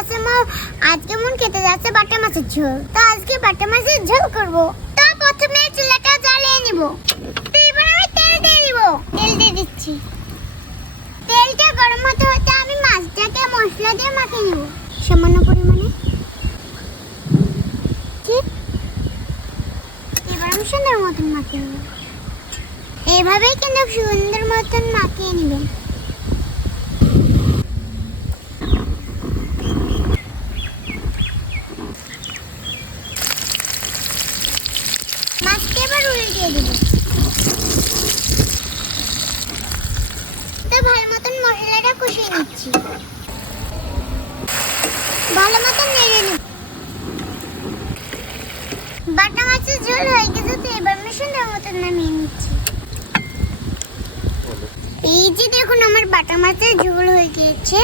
আছে মা আজকে মন খেতে যাচ্ছে বাটা মাছের ঝোল। তো আজকে বাটা মাছের ঝোল করব। তো প্রথমে চুলাটা জ্বালিয়ে নিব। এবার আমি তেল দিয়ে দিব। তেল দিয়ে দিচ্ছি। তেলটা গরম হতে হতে আমি মাছটাকে মশলা দিয়ে মাখিয়ে নিব। সামান্য পরিমাণে। এবার আমি সুন্দর মতন মাখিয়ে নেব। এভাবেই কিন্তু সুন্দর মতন মাখিয়ে নেবেন মাছকে এবার উল্টিয়ে দেব তো ভালো মতন মশলাটা কষিয়ে ভালো মতন নেড়ে নিব। বাটা মাছের ঝোল হয়ে গেছে তো এবার আমি মতো নামিয়ে নিচ্ছি। এই যে দেখুন আমার বাটা মাছের ঝোল হয়ে গিয়েছে।